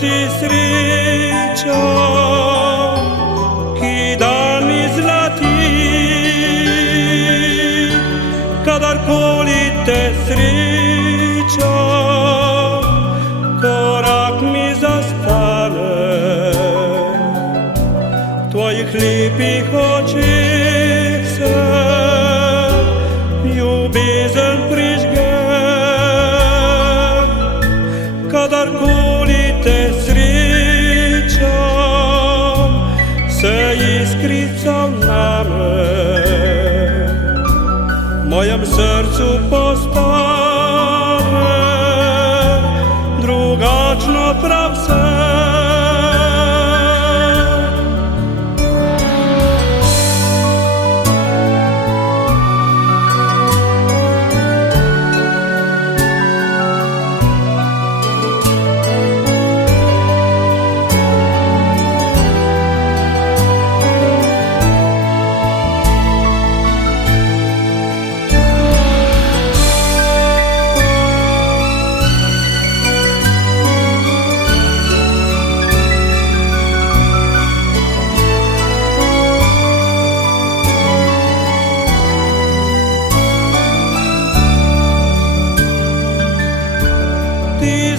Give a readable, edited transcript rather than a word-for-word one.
Si sreća, ki dani zlati, kadarkoli te sreća, korak mi zastane, tvojih lepih očeh se ljubezen prižge, kadarkoli te sreća se iskrica v name, mojem srcu postane drugačno prav vse. Ti